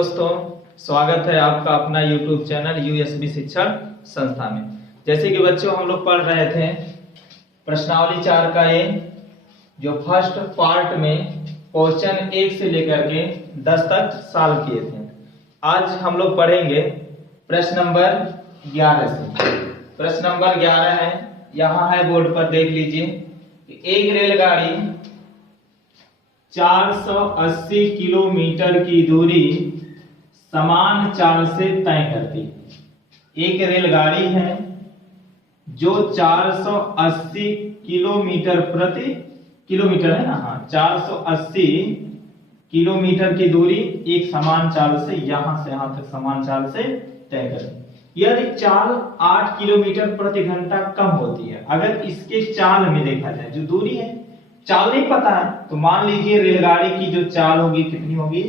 दोस्तों, स्वागत है आपका अपना YouTube चैनल यूएसबी शिक्षण संस्था में। जैसे कि बच्चों हम लोग पढ़ रहे थे प्रश्नावली 4 का ये जो फर्स्ट पार्ट में क्वेश्चन 1 से लेकर के 10 तक सॉल्व किए थे। आज हम लोग पढ़ेंगे प्रश्न नंबर 11 से। प्रश्न नंबर 11 है, यहाँ है बोर्ड पर, देख लीजिए कि एक रेलगाड़ी 480 किलोमीटर की दूरी समान चाल से तय करती है। एक रेलगाड़ी है जो 480 किलोमीटर है ना, हाँ 480 किलोमीटर की दूरी एक समान चाल से यहां से यहां तक समान चाल से तय करती। यदि चाल 8 किलोमीटर प्रति घंटा कम होती है, अगर इसके चाल में देखा जाए, जो दूरी है चाल नहीं पता है, तो मान लीजिए रेलगाड़ी की जो चाल होगी कितनी होगी,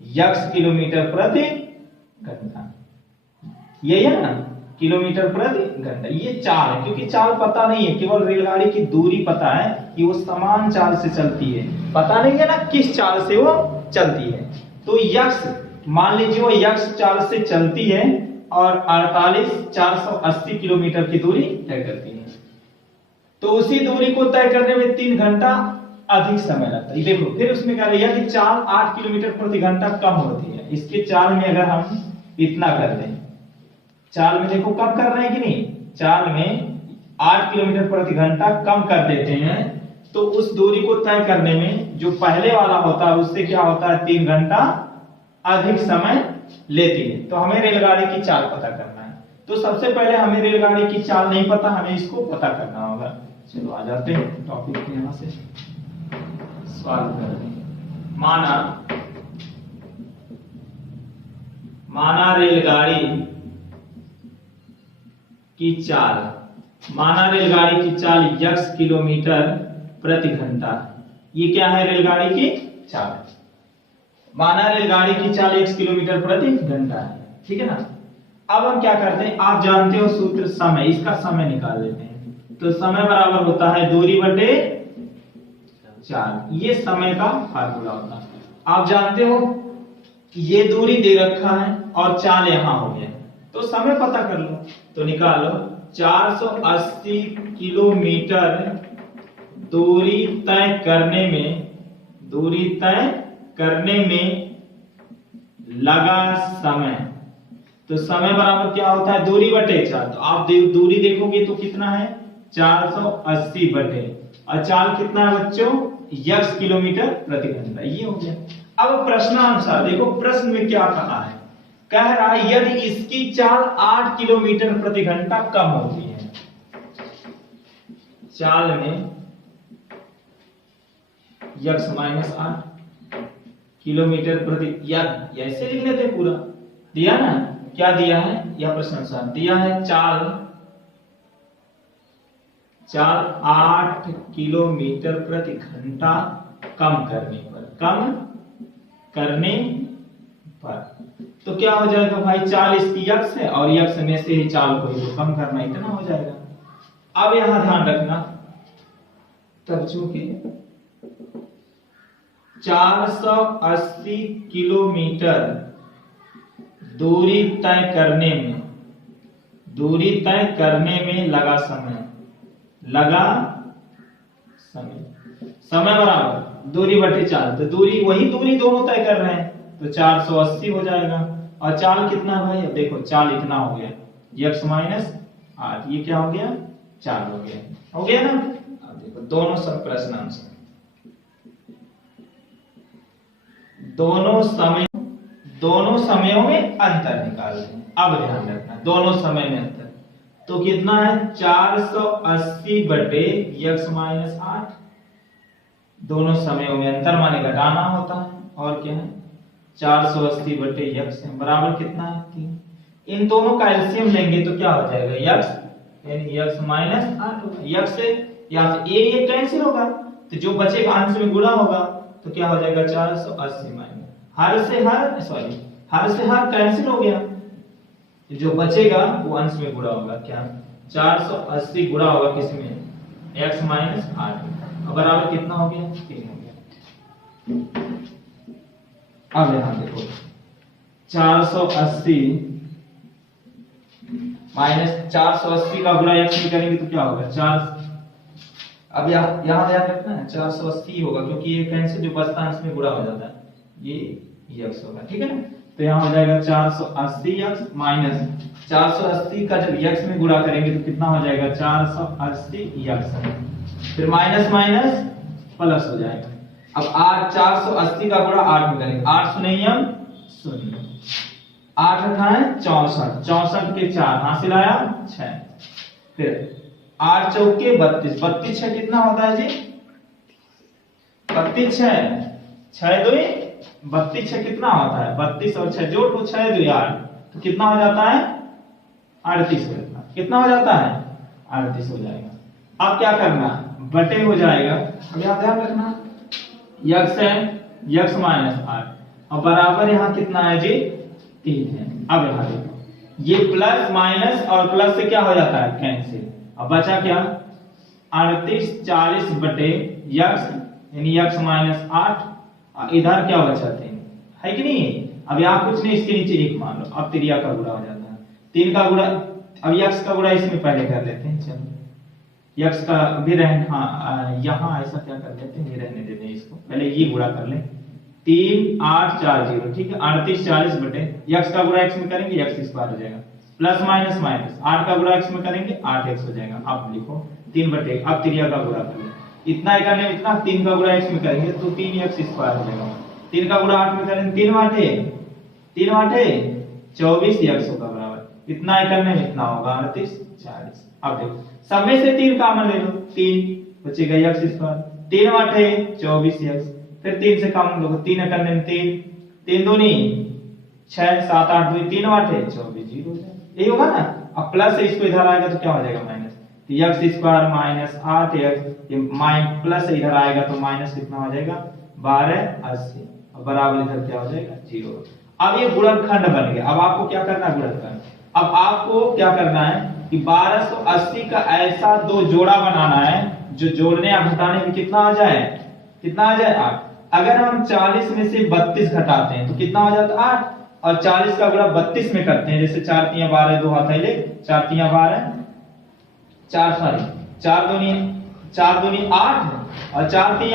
x किलोमीटर प्रति घंटा, यही है ना, किलोमीटर प्रति घंटा। ये चाल है, क्योंकि चाल पता नहीं है, केवल रेलगाड़ी की दूरी पता है कि वो समान चाल से चलती है, पता नहीं है ना किस चाल से वो चलती है। तो x मान लीजिए वो x चाल से चलती है और 480 किलोमीटर की दूरी तय करती है, तो उसी दूरी को तय करने में 3 घंटा अधिक समय लगता है। देखो फिर उसमें क्या है, यदि चाल 8 किलोमीटर प्रति घंटा कम होती है, इसके चाल में अगर हम इतना कर दें, चाल में देखो कम कर रहे हैं कि नहीं, चाल में 8 किलोमीटर प्रति घंटा कम कर देते हैं, तो उस दूरी को तय करने में जो पहले वाला होता है उससे क्या होता है, 3 घंटा अधिक समय लेती है। तो हमें रेलगाड़ी की चाल पता करना है। तो सबसे पहले हमें रेलगाड़ी की चाल नहीं पता, हमें इसको पता करना होगा। चलो आ जाते हैं टॉपिक पे, यहां से सवाल करते हैं। माना रेलगाड़ी की चाल, माना रेलगाड़ी की चाल x किलोमीटर प्रति घंटा, ये क्या है रेलगाड़ी की चाल, माना रेलगाड़ी की चाल x किलोमीटर प्रति घंटा है, ठीक है ना। अब हम क्या करते हैं, आप जानते हो सूत्र समय, इसका समय निकाल लेते हैं। तो समय बराबर होता है दूरी बटे चाल, ये समय का फार्मूला होता है। आप जानते हो ये दूरी दे रखा है और चाल यहां हो गया, तो समय पता कर लो, तो निकालो 480 किलोमीटर दूरी तय करने में लगा समय। तो समय बराबर क्या होता है, दूरी बटे चाल। तो आप दूरी देखोगे तो कितना है, 480 बटे, और चाल कितना है बच्चों, x किलोमीटर प्रति घंटा, ये हो गया। अब प्रश्नानुसार देखो, प्रश्न में क्या कहा है, कह रहा है यदि इसकी चाल 8 किलोमीटर प्रति घंटा कम होती है, चाल में x माइनस 8 किलोमीटर प्रति, या ऐसे लिख लेते पूरा, दिया ना, क्या दिया है, यह प्रश्नानुसार दिया है चाल 8 किलोमीटर प्रति घंटा कम करने पर, तो क्या हो जाएगा भाई, चाल इसकी x है और x में से ही चाल को ही कम करना, इतना हो जाएगा। अब यहां ध्यान रखना, तब चूंकि 480 किलोमीटर दूरी तय करने में लगा समय बराबर दूरी बटे चाल, तो दूरी वही दूरी दोनों तय कर रहे हैं, तो 480 हो जाएगा। और चाल कितना है भाई, अब देखो चाल इतना हो गया, x माइनस 8, ये क्या हो गया, चाल हो गया ना। अब देखो दोनों सब प्रश्न आंसर, दोनों समयों में अंतर निकाल लें। अब ध्यान रखना, दोनों समय में अंतर तो कितना है, 480 बटे x माइनस 8, दोनों समयों में अंतर माने घटाना होता है, और क्या है 480 बटे x बराबर कितना है, 3। इन दोनों का एलसीएम लेंगे तो क्या हो जाएगा, x यानी x माइनस 8 होगा, x से यहाँ से ये कैंसिल होगा, तो जो बचेगा अंश में गुणा होगा, तो क्या हो जाएगा 480 माइनस हर से हर कैंसिल हो गया, जो बचेगा वो अंश में गुणा होगा, क्या 480 गुणा होगा किसमें, x माइनस 8, बराबर कितना हो गया, 3 हो गया। अब यहां देखो 480 माइनस 480 का गुणा x में करेंगे तो क्या होगा 4। अब यहाँ ध्यान रखना है 480 होगा क्योंकि ये कैंसिल जो बचता है इसमें गुणा हो जाता है, ये x होगा, ठीक है ना। तो यहाँ हो जाएगा 480x माइनस 480 का जब x में गुणा करेंगे तो कितना हो जाएगा 480x, फिर माइनस माइनस प्लस हो जाएगा। अब 480 का गुणा 8 में करेंगे, 8 शून्यम 0, 8 रखा है 64, 64 के 4 हासिल आया 6, फिर 8 चौके 32, 32 6 कितना होता है जी 32 6 2 32 6 कितना होता है 32 और 6 जोड़ लो 6 2 8 तो कितना हो जाता है 38 हो जाता है, कितना हो जाता है 38 हो जाएगा। अब क्या करना बटे हो जाएगा, अब यहाँ ध्यान रखना x है x माइनस 8 और बराबर यहाँ कितना है जी 3 है। अब यहाँ देखो ये प्लस माइनस और प्लस से क्या हो जाता है कैंसिल, अब बचा क्या 38 40 बटे x यानी x माइनस 8, इधर क्या बचा 3 है कि नहीं। अब यहाँ कुछ नहीं इसके नीचे 1 मान लो, अब त्रिया का गुणा हो जाता है 3 का गुणा, अब x का गुणा इसमें पहले कर लेते हैं, चलो x का भी रहने, हाँ यहाँ ऐसा क्या कर लेते हैं ये रहने देते हैं, इसको पहले ये गुणा कर लें 3 8 4 0, ठीक है 38 40 बटे x का गुणा x में करेंगे x स्क्वायर हो जाएगा, प्लस माइनस माइनस 8 का गुणा x में करेंगे 8x हो जाएगा। अब लिखो 3 बटे, अब त्रिया का गुणा कर ले, इतना ही करने इतना 3 का गुणा x में करेंगे तो 3x स्क्वायर हो जाएगा, 3 का गुणा 8 में करेंगे 3 वाटे 24x होगा बराबर, इतना ही करने में इतना होगा 38 40। अब देखो सब में से 3 कॉमन ले लो, 3 बचेगा x स्क्वायर, 3 वाटे 24x, फिर 3 से कॉमन लो 3 करने में 3 3 दूनी 6 7 8 2 3 वाटे 24 0 हो जाएगा, यही होगा ना। अब प्लस से इसको इधर आएगा तो क्या हो जाएगा माइनस, तो x स्क्वायर माइनस 8x, ये माइनस प्लस इधर आएगा तो माइनस कितना हो जाएगा 1280, और बराबर इधर क्या हो जाएगा 0। अब ये गुणनखंड बन गया। अब आपको क्या करना है गुणनखंड, अब आपको क्या करना है कि 1280 का ऐसा दो जोड़ा बनाना है जो जोड़ने या घटाने में कितना आ जाए 8। अगर हम 40 में से 32 घटाते हैं तो कितना हो जाता है 8, और 40 का गुणा 32 में करते हैं, जैसे 4 3 12 2 हाथ ले 4 3 12 4 सॉरी 4 दूनी 8 और 4 3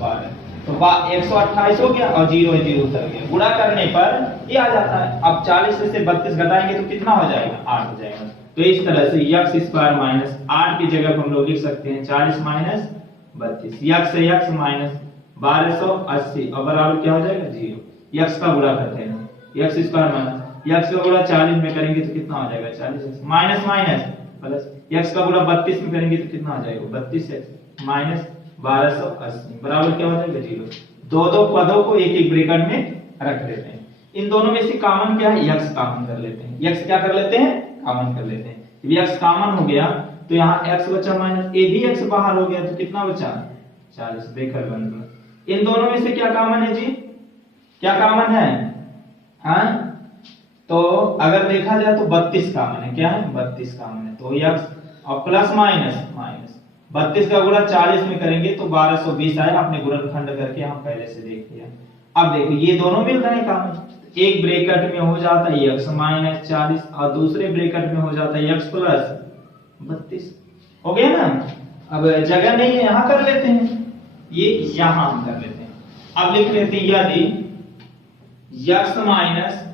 12 तो 128 हो गया और 0 है 0 उतर गया, गुणा करने पर ये आ जाता है। अब 40 में से 32 घटाएंगे तो कितना हो जाएगा 8 हो जाएगा। तो इस तरह से x स्क्वायर माइनस 8 की जगह पर हम लोग लिख सकते हैं 40 माइनस 32, x से x माइनस 1280 और बराबर क्या हो जाएगा 0, x का गुणा करते हैं x स्क्वायर माइनस x का गुणा 40 में करेंगे तो कितना हो जाएगा 40x minus minus plus x का गुणा 32 में करेंगे तो कितना हो जाएगा 32x माइनस 1280 बराबर क्या हो जाएगा 0। दो पदों को एक एक ब्रैकेट में रख देते हैं, इन दोनों में से कॉमन क्या है x कॉमन कर लेते हैं, x क्या कर लेते हैं कॉमन कर लेते हैं। जब x कॉमन हो गया तो यहाँ x बचा माइनस ए भी x बाहर हो गया तो कितना बचा 40 ब्रैकेट बंद। इन दोनों में से क्या कॉमन है जी, क्या कॉमन है हाँ, तो अगर देखा जाए तो 32 कॉमन है, क्या है 32 कॉमन है, तो x और प्लस माइनस 32 का गुणा 40 में करेंगे तो 1220 आएगा, आपने गुणनखंड करके हम पहले से देख लिया। अब देखो ये दोनों मिल रहे हैं कॉमन, एक ब्रैकेट में हो जाता है x माइनस 40 और दूसरे ब्रैकेट में हो जाता है x प्लस 32, हो गया ना। अब जगह नहीं है यहाँ कर लेते हैं, ये यहाँ हम कर लेते हैं। अब लिख लेते हैं यदि x माइनस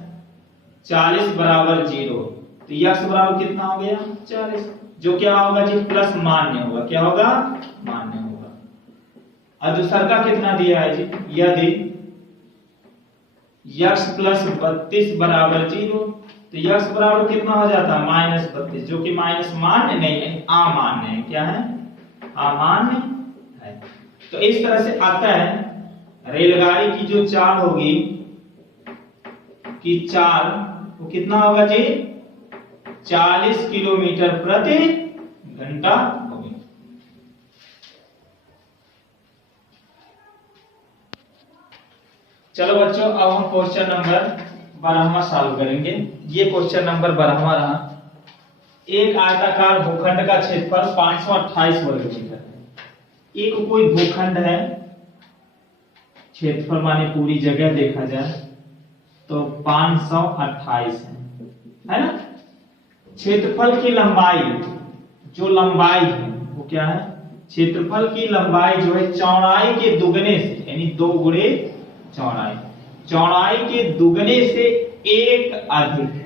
40 बराबर 0 तो x बराबर कितना हो गया 40, जो क्या होगा जी प्लस मान्य होगा, क्या होगा मान्य होगा। और दूसरा का कितना दिया है जी, यदि x प्लस 32 बराबर 0 तो x बराबर कितना हो जाता है माइनस 32, जो कि माइनस मान्य नहीं है अमान्य है, क्या है अमान्य है। तो इस तरह से आता है रेलगाड़ी की जो चाल होगी कि चाल वो कितना होगा जी 40 किलोमीटर प्रति घंटा होगी। चलो बच्चों अब हम क्वेश्चन नंबर 12वां सॉल्व करेंगे। ये क्वेश्चन नंबर 12वां रहा। एक आयताकार भूखंड का क्षेत्रफल 528 वर्ग मीटर है। एक कोई भूखंड है, क्षेत्रफल माने पूरी जगह देखा जाए तो 528 है ना। क्षेत्रफल की लंबाई, जो लंबाई है वो क्या है, क्षेत्रफल की लंबाई जो है चौड़ाई के दुगने से, यानी 2 गुणे चौड़ाई, चौड़ाई के दुगने से 1 अधिक है।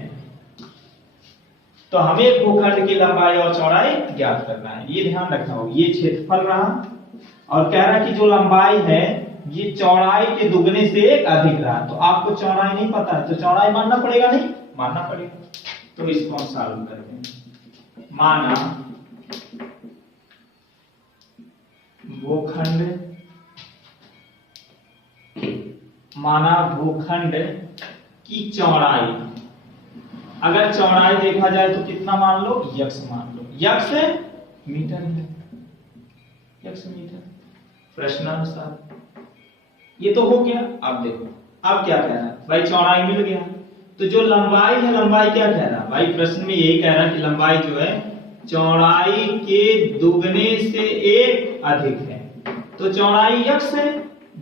तो हमें भूखंड की लंबाई और चौड़ाई ज्ञात करना है, ये ध्यान रखना होगा। ये क्षेत्रफल रहा और कह रहा है कि जो लंबाई है ये चौड़ाई के दुगने से 1 अधिक रहा। तो आपको चौड़ाई नहीं पता है तो चौड़ाई मानना पड़ेगा, नहीं मानना पड़ेगा। तो इसको हम सॉल्व करते हैं। माना भूखंड की चौड़ाई, अगर चौड़ाई देखा जाए तो कितना मान लो, यक्स मान लो, यक्स मीटर है, यक्स मीटर प्रश्नानुसार। ये तो हो गया। अब देखो अब क्या कह रहा है भाई, चौड़ाई मिल गया तो जो लंबाई है, लंबाई क्या कह रहा है भाई, प्रश्न में यही कह रहा है कि लंबाई जो है चौड़ाई के दुगने से 1 अधिक है। तो चौड़ाई यक्स है,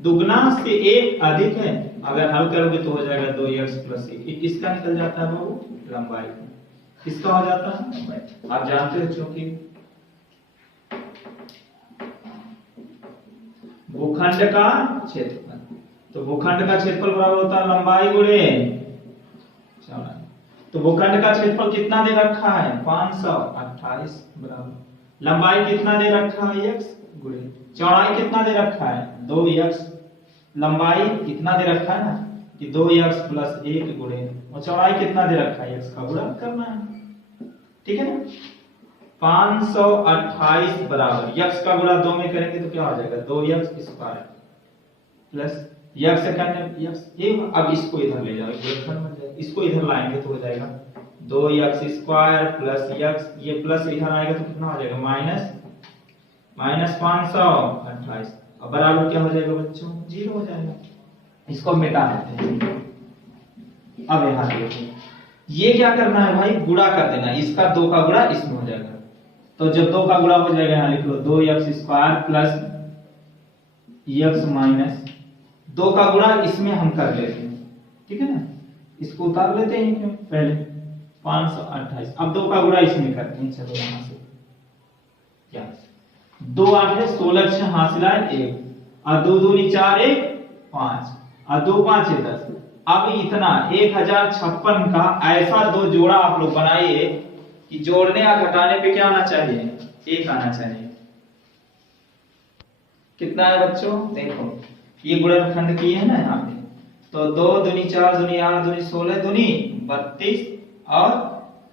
दुगना से 1 अधिक है। अगर हल करोगे तो हो जाएगा 2x + 1। किसका निकल जाता है बाबू, लंबाई। किसका हो जाता है, आप जानते हो, क्योंकि भूखंड का क्षेत्रफल, तो भूखंड का क्षेत्रफल बराबर होता है लंबाई गुणे चौड़ाई। तो भूखंड का क्षेत्रफल कितना दे रखा है, 528 बराबर लंबाई कितना दे रखा है, x गुणे चौड़ाई कितना दे रखा है, 2x। लंबाई कितना दे रखा है ना कि 2x + 1 गुणे, और चौड़ाई कितना दे रखा है, x का गुणा करना है, ठीक है ना। 528 बराबर x का गुणा 2 में करेंगे तो क्या हो जाएगा, 2x² प्लस x से करने x, ये अब इसको इधर ले जाओ, इसको इधर लाएंगे तो हो जाएगा 2x² प्लस x, ये प्लस इधर आएगा तो कितना हो जाएगा, माइनस 528। अब बराबर क्या हो जाएगा बच्चों, 0 हो जाएगा। इसको मिटा देते हैं। अब यहां देखो ये क्या करना है भाई, गुणा कर देना, इसका 2 का गुणा इसमें हो जाएगा। तो जब 2 का गुणा हो जाएगा यहां लिख लो 2x² प्लस x माइनस 2 का गुणा इसमें हम कर लेते हैं, ठीक है ना। इसको उतार लेते हैं पहले 528। अब 2 का गुणा इसमें करते हैं। चलो यहां से क्या, 2 8 है 16, 6 हासिलाए 1, और 2 दूनी 4 1 5, और 2 5 है 10। अब इतना 1056 का ऐसा 2 जोड़ा आप लोग बनाइए कि जोड़ने या घटाने पे क्या आना चाहिए, 1 आना चाहिए। कितना है बच्चों, देखो ये गुणनखंड किए है ना यहाँ पे, तो 2 दूनी 4 दूनी 8 दूनी 16 दूनी 32 और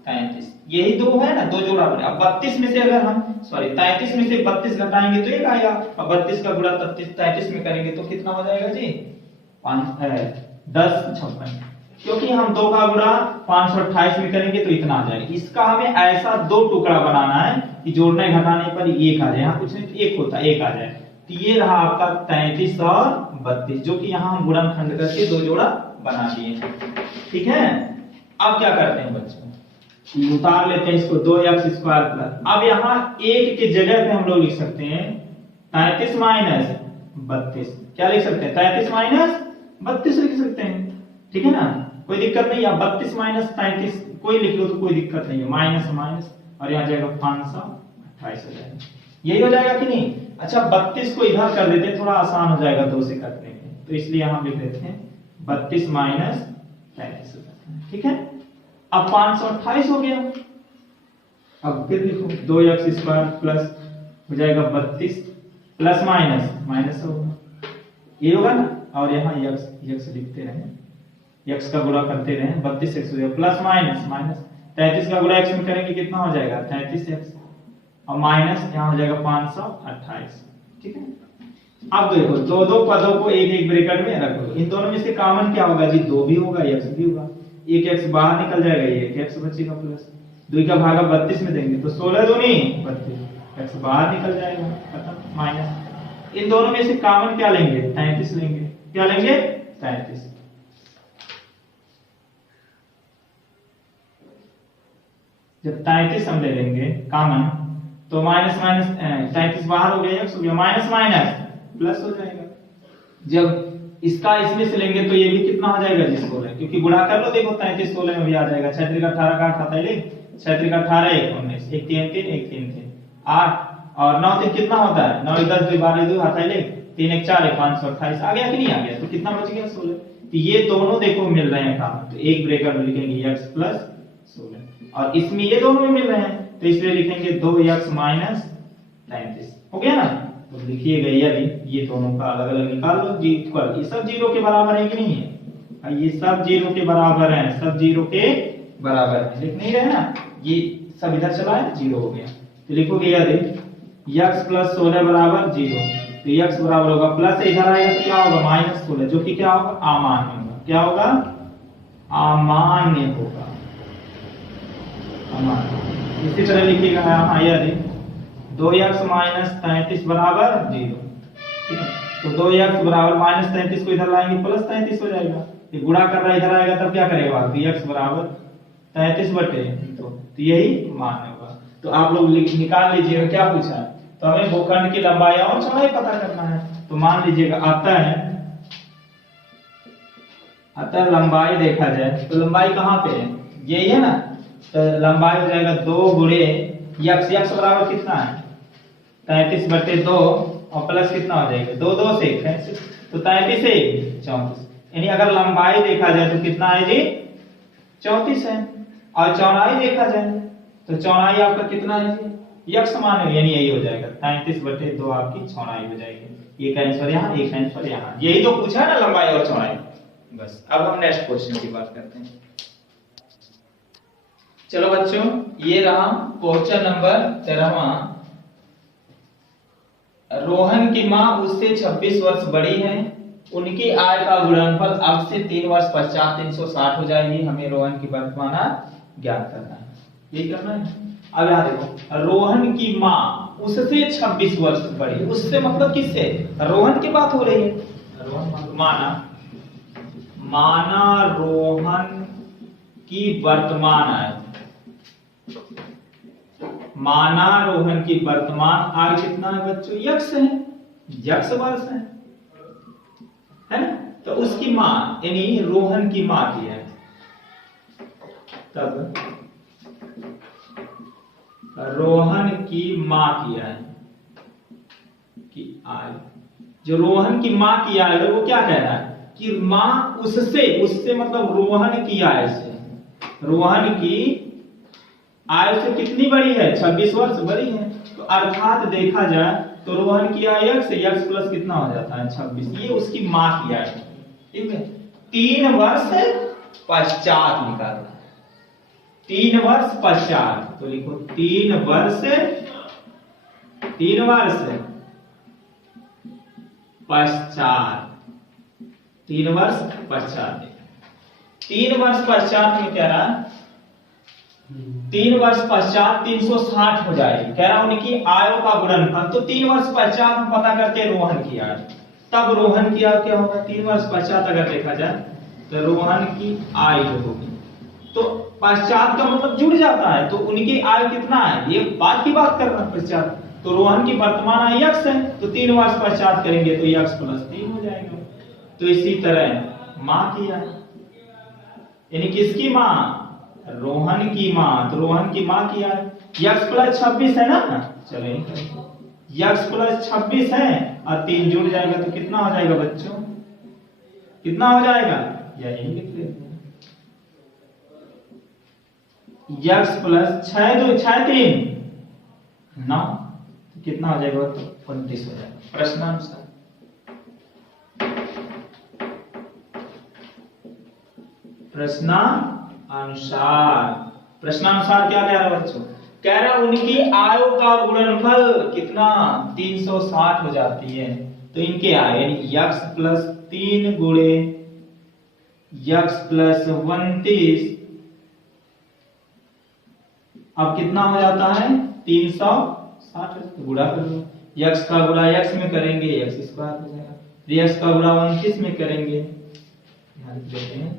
33, यही 2 है ना, 2 जोड़ा बने। अब 32 में से अगर हम 33 में से 32 घटाएंगे तो 1 आएगा, और 32 का गुणा 33 में करेंगे तो कितना हो जाएगा जी, 1056। क्योंकि हम 2 का गुणा 528 में करेंगे तो इतना आ जाएगा। इसका हमें ऐसा 2 टुकड़ा बनाना है कि जोड़ने घटाने पर 1 आ जाए, यहाँ कुछ नहीं तो 1 होता 1 आ जाए। तो ये रहा आपका 33 और 32, जो कि यहाँ हम गुणनखंड करके 2 जोड़ा बना दिए, ठीक है। अब क्या करते हैं बच्चों, उतार लेते हैं इसको 2x² प्लस, अब यहाँ 1 की जगह पे हम लोग लिख सकते हैं 33 माइनस 32। क्या लिख सकते हैं, 33 माइनस 32 लिख सकते हैं, ठीक है ना, कोई दिक्कत नहीं। अब 32 माइनस 33 कोई लिख लो तो कोई दिक्कत नहीं है, माइनस माइनस, और यहाँ जाएगा 528 हो जाएगा, यही हो जाएगा कि नहीं। अच्छा 32 को इधर कर देते हैं, थोड़ा आसान हो जाएगा 2 से करने में, तो इसलिए हम लिख देते हैं 32 माइनस 33, ठीक है। अब 528 हो गया। अब फिर लिखो 2x² प्लस हो जाएगा 32 प्लस माइनस माइनस होगा, ये होगा ना, और यहाँ x लिखते रहे, x का गुणा करते रहे, 32x हो जाएगा प्लस माइनस माइनस 33 का गुणा x में करेंगे कितना हो जाएगा 33x, और माइनस यहाँ हो जाएगा 528, ठीक है। अब देखो 2 पदों को एक ब्रैकेट में रखो, इन दोनों में से कॉमन क्या होगा जी, 2 भी होगा x भी होगा, एक x बाहर निकल जाएगा, ये x बचेगा प्लस 2 का भागा 32 में देंगे तो 16 दूनी 32, x बाहर निकल जाएगा, खत्म, माइनस। इन दोनों में से कॉमन क्या लेंगे, 33 लेंगे, क्या लेंगे 33। जब 33 हम ले लेंगे कॉमन तो माइनस माइनस 33 बाहर हो गया, x हो गया, माइनस माइनस प्लस हो जाएगा। जब इसका इसमें से लेंगे तो ये भी कितना हो जाएगा जी 16, क्योंकि गुणा कर लो, देखो 33 16 में भी आ जाएगा। 6 3 18 का 8 आता है, 6 3 18 1 19 1 3 3 1 3 3 8 और 9 3 कितना होता है, 9 10 2 12 2 आता है, 3 1 4 528 आ गया कि नहीं आ गया, तो कितना बच गया 16। तो ये दोनों देखो मिल रहे हैं कहां, तो एक ब्रैकेट में लिखेंगे x प्लस 16 और इसमें ये दोनों में मिल रहे हैं तो इसलिए लिखेंगे 2x माइनस 33। हो गया ना, तो लिखिएगा यदि ये दोनों का अलग अलग निकाल लो जी इक्वल, ये सब जीरो के बराबर है कि नहीं है, ये सब जीरो के बराबर है, सब जीरो के बराबर है, लिख नहीं रहे ना, ये सब इधर चला है जीरो हो गया, तो लिखोगे यदि x प्लस 16 बराबर 0, तो x बराबर होगा प्लस इधर आएगा तो क्या होगा माइनस 16, जो कि क्या होगा अमान्य होगा, क्या होगा अमान्य होगा, अमान्य। इसी तरह लिखिएगा यहाँ यदि 2x माइनस 33 बराबर 0, ठीक है, तो 2x बराबर माइनस 33 को इधर लाएंगे प्लस 33 हो जाएगा, ये गुणा कर रहा इधर आएगा तब क्या करेगा x बराबर 33 बटे 2, तो यही मान्य होगा। तो आप लोग निकाल लीजिएगा क्या पूछा है, तो हमें भूखंड की लंबाई और चौड़ाई पता करना है, तो मान लीजिएगा अतः लंबाई देखा जाए तो लंबाई कहाँ पे है, यही है ना, तो लंबाई हो जाएगा 2 गुणे x बराबर कितना है 33 बटे 2 और प्लस कितना हो जाएगा 2 2 से 1 तो 33 से 34, यानी अगर लंबाई देखा जाए तो कितना है जी 34 है, और चौड़ाई देखा जाए तो चौड़ाई आपका कितना है जी x समान है, यानी यही हो जाएगा 33 बटे 2 आपकी चौड़ाई हो जाएगी, एक आंसर यहाँ एक आंसर यहाँ, यही तो पूछा है ना लंबाई और चौड़ाई। बस अब हम नेक्स्ट क्वेश्चन की बात करते हैं। चलो बच्चों ये रहा क्वेश्चन नंबर 13वां, रोहन की मां उससे 26 वर्ष बड़ी है, उनकी आय का गुणनफल अब से 3 वर्ष पश्चात 360 हो जाएगी, हमें रोहन की वर्तमान आय ज्ञात करना है, यही करना है। अब यहां देखो रोहन की मां उससे 26 वर्ष बड़ी, उससे मतलब किससे, रोहन की बात हो रही है, रोहन माना रोहन की वर्तमान आय, माना रोहन की वर्तमान आय कितना है बच्चों x है, x वर्ष है ना, तो उसकी मां यानी रोहन की मां की है, तब रोहन की मां की आय की आय, जो रोहन की मां की आय है वो क्या कह रहा है कि मां उससे मतलब रोहन की आय से, रोहन की आय से कितनी बड़ी है 26 वर्ष बड़ी है, तो अर्थात देखा जाए तो रोहन की आय x प्लस कितना हो जाता है 26, ये उसकी मां की आय, ठीक है, 3 वर्ष पश्चात निकालना, 3 वर्ष पश्चात, तो लिखो 3 वर्ष पश्चात, 3 वर्ष पश्चात, 3 वर्ष पश्चात में कह रहा 3 वर्ष पश्चात 360 हो जाएगी, कह रहा उनकी आयों का गुणनफल, तो 3 वर्ष पश्चात हम पता करते हैं रोहन की आय, तब रोहन की आय क्या होगा 3 वर्ष पश्चात अगर देखा जाए तो रोहन की आय जो होगी, तो पश्चात का मतलब जुड़ जाता है, तो उनकी आय कितना है, ये बात की बात कर रहा है पश्चात, तो रोहन की वर्तमान आय x है, तो 3 वर्ष पश्चात करेंगे तो x प्लस 3 हो जाएगा। तो इसी तरह मां की आय यानी किसकी मां, रोहन की मां, तो रोहन की मां की आय x प्लस 26 है ना, चलो x प्लस 26 है और 3 जुड़ जाएगा तो कितना हो जाएगा बच्चों, कितना हो जाएगा, यही लिख लेते हैं x प्लस 6 2 6 3 9, तो कितना हो जाएगा तो 29 हो जाएगा प्रश्नानुसार। प्रश्नानुसार क्या कह रहा है बच्चों, कह रहा उनकी आयों का गुणनफल कितना 360 हो जाती है, तो इनके आय यानी x प्लस 3 गुणे x प्लस 29 अब कितना हो जाता है 360, तो गुणा कर लो, x का गुणा x में करेंगे x स्क्वायर हो जाएगा, फिर x का गुणा 29 में करेंगे, यहां लिख लेते हैं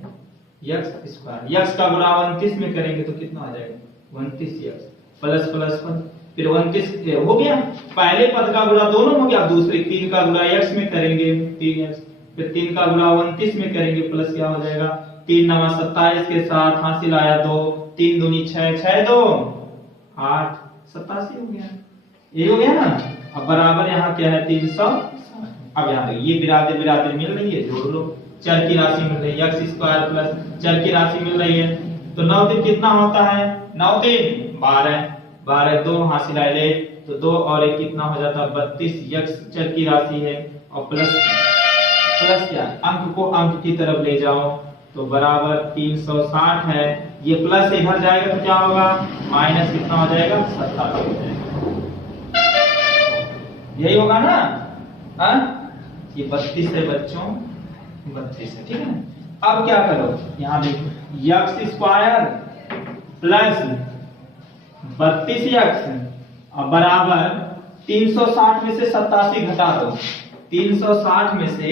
x स्क्वायर, x का गुणा 29 में करेंगे तो कितना आ जाएगा 29x प्लस प्लस 1, फिर 29 हो गया, पहले पद का गुणा दोनों हो गया, दूसरे 3 का गुणा x में करेंगे 3x, फिर 3 का गुणा 29 में करेंगे, प्लस क्या हो जाएगा 3 9 27 के साथ हासिल आया 2, 3 दूनी 6, 6 2 8, 87 हो गया। ये हो गया ना। अब बराबर यहाँ क्या है 300। अब यहाँ देखिए ये बिरादरी बिरादरी मिल रही है, जोड़ लो, चर की राशि मिल रही है x स्क्वायर प्लस चर की राशि मिल रही है। तो 9 दिन कितना होता है, 9 दिन 12, 12 2 हासिल आए ले तो 2 और 1 कितना हो जाता है 32, x चर की राशि है और प्लस क्या अंक को अंक की तरफ ले जाओ तो बराबर 360 है। ये प्लस इधर जाएगा तो क्या होगा माइनस कितना हो जाएगा 27 हो जाएगा। यही होगा ना। हाँ ये 32 है बच्चों, 32 है, ठीक है ना। अब क्या करो यहाँ देखो x स्क्वायर प्लस 32x और बराबर 360 में से 87 घटा दो, 360 में से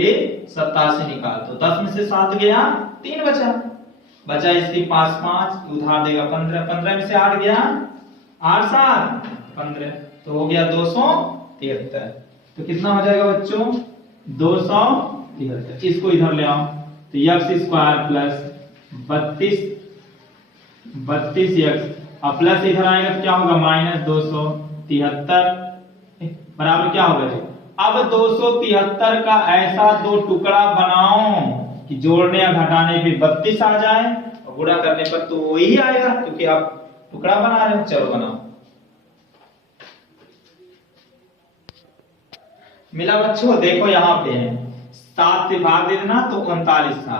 87 निकाल दो, 10 में से 7 गया 3 बचा इसकी 5 5 उधार देगा 15, 15 में से 8 गया 8 7 15 तो हो गया 273। तो कितना हो जाएगा बच्चों 273। इसको इधर ले आओ तो x स्क्वायर प्लस 32x और प्लस इधर आएगा तो क्या होगा माइनस 273 बराबर क्या होगा जी। अब 273 का ऐसा दो टुकड़ा बनाओ कि जोड़ने या घटाने पे 32 आ जाए और गुणा करने पर तो वही आएगा क्योंकि आप टुकड़ा बना रहे हो। चलो बनाओ। मिला बच्चों, देखो यहाँ पे है 7 से भाग दे देना तो 39 था।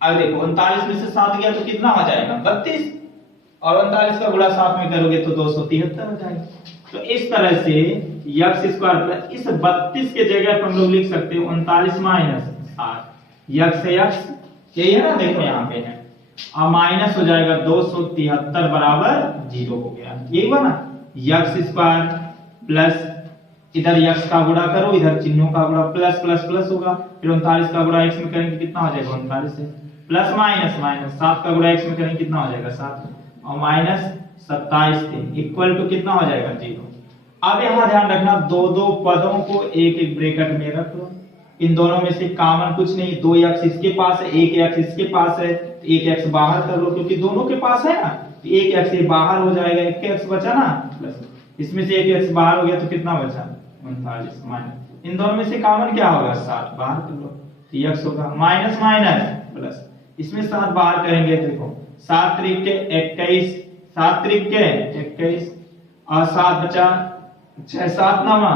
अब देखो 39 में से 7 गया तो कितना हो जाएगा 32 और 39 का गुणा 7 में करोगे तो 273 हो जाएगा। तो इस तरह से x स्क्वायर प्लस इस 32 के जगह पर हम लोग लिख सकते हो 39 माइनस 7 x है x यही है ना। देखो यहाँ पे है और माइनस हो जाएगा 273 बराबर 0 हो गया। यही हुआ ना x स्क्वायर प्लस इधर x का गुणा करो, इधर चिन्हों का गुणा प्लस प्लस प्लस होगा, फिर 39 का गुणा x में करेंगे कितना हो जाएगा 39 है प्लस माइनस माइनस 7 का गुणा x में करेंगे कितना हो जाएगा 7 और माइनस 27 थे इक्वल टू कितना हो जाएगा 0। अब यहाँ ध्यान रखना दो दो पदों को एक एक ब्रैकेट में रख लो। इन दोनों में से कॉमन कुछ नहीं, 2x इसके पास है 1x इसके पास है तो 1x बाहर कर लो क्योंकि दोनों के पास है ना। तो 1x ये बाहर हो जाएगा, 1x बचा ना प्लस इसमें से 1x बाहर हो गया तो कितना बचा 39 माइनस इन दोनों में से कॉमन क्या होगा 7 बाहर कर लो तो x होगा माइनस माइनस प्लस इसमें 7 बाहर करेंगे देखो 7 त्रिक के 21 7 त्रिक के 21 और 7 बचा 6 7 नवा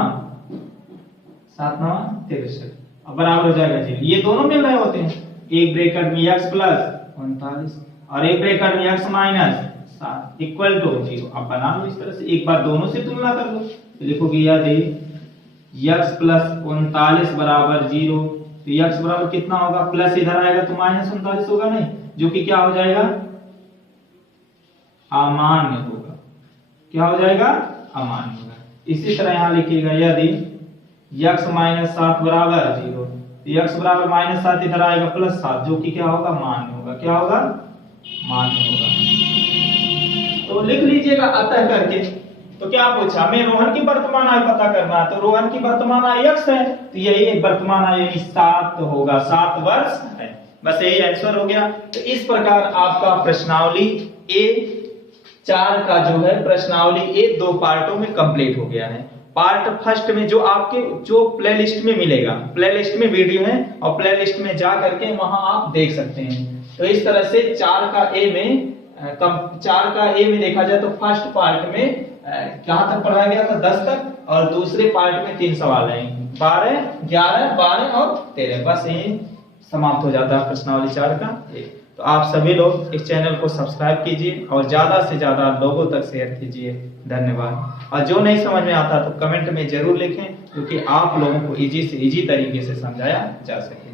63 अब बराबर हो जाएगा 0। ये दोनों मिल रहे होते हैं, एक ब्रैकेट में x प्लस 39 और एक ब्रैकेट में x माइनस 7 इक्वल टू 0। अब बना लो इस तरह से, एक बार दोनों से तुलना कर लो तो देखोगे यदि x प्लस 39 बराबर 0 तो x बराबर कितना होगा प्लस इधर आएगा तो माइनस 39 होगा नहीं, जो कि क्या हो जाएगा अमान्य होगा। क्या हो जाएगा अमान्य होगा। इसी तरह यहाँ लिखिएगा यदि x माइनस 7 बराबर 0 तो x बराबर माइनस 7 इधर आएगा प्लस 7 जो कि क्या होगा मान्य होगा। क्या होगा मान्य होगा। तो लिख लीजिएगा अतः करके। तो क्या पूछा हमें रोहन की वर्तमान आयु पता करना है, तो रोहन की वर्तमान आयु x है तो यही वर्तमान आयु 7 होगा, 7 वर्ष है। बस यही आंसर हो गया। तो इस प्रकार आपका प्रश्नावली A4 का जो है प्रश्नावली A 2 पार्टों में कंप्लीट हो गया है। पार्ट फर्स्ट में जो आपके जो प्लेलिस्ट में मिलेगा, प्लेलिस्ट में वीडियो है और प्लेलिस्ट में जा करके वहां आप देख सकते हैं। तो इस तरह से 4 का ए में देखा जाए तो फर्स्ट पार्ट में कहां तक पढ़ाया गया था 10 तक और दूसरे पार्ट में 3 सवाल हैं 12 11 12 और 13। बस यही समाप्त हो जाता है प्रश्नावली 4 का। तो आप सभी लोग इस चैनल को सब्सक्राइब कीजिए और ज्यादा से ज्यादा लोगों तक शेयर कीजिए। धन्यवाद। और जो नहीं समझ में आता तो कमेंट में जरूर लिखें क्योंकि आप लोगों को इजी से इजी तरीके से समझाया जा सके।